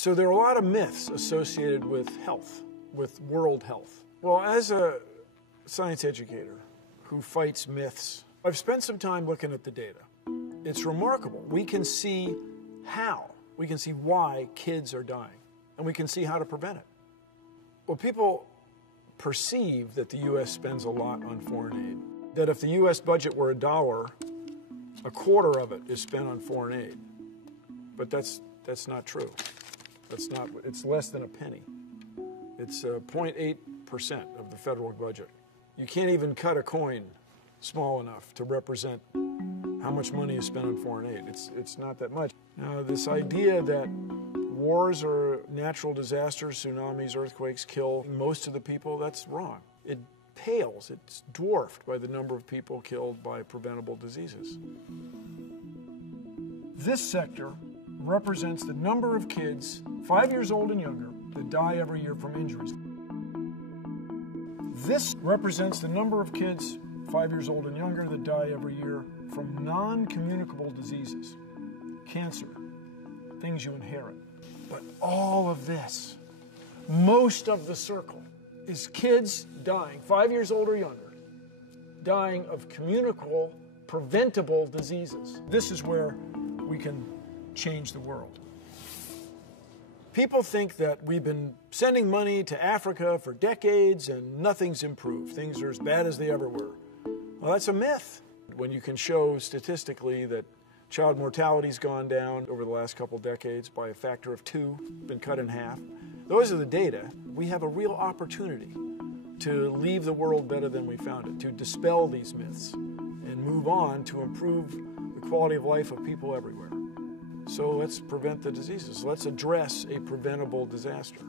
So there are a lot of myths associated with health, with world health. Well, as a science educator who fights myths, I've spent some time looking at the data. It's remarkable. We can see how, we can see why kids are dying, and we can see how to prevent it. Well, people perceive that the U.S. spends a lot on foreign aid, that if the U.S. budget were $1, a quarter of it is spent on foreign aid. But that's not true. It's less than a penny. It's 0.8% of the federal budget. You can't even cut a coin small enough to represent how much money is spent on foreign aid. It's not that much. Now, this idea that wars or natural disasters, tsunamis, earthquakes kill most of the people, that's wrong. It pales, it's dwarfed by the number of people killed by preventable diseases. This sector represents the number of kids 5 years old and younger that die every year from injuries. This represents the number of kids 5 years old and younger that die every year from non-communicable diseases, cancer, things you inherit. But all of this, most of the circle, is kids dying, 5 years old or younger, dying of communicable, preventable diseases. This is where we can change the world. People think that we've been sending money to Africa for decades and nothing's improved. Things are as bad as they ever were. Well, that's a myth. When you can show statistically that child mortality's gone down over the last couple decades by a factor of 2, been cut in half. Those are the data. We have a real opportunity to leave the world better than we found it, to dispel these myths and move on to improve the quality of life of people everywhere. So let's prevent the diseases. Let's address a preventable disaster.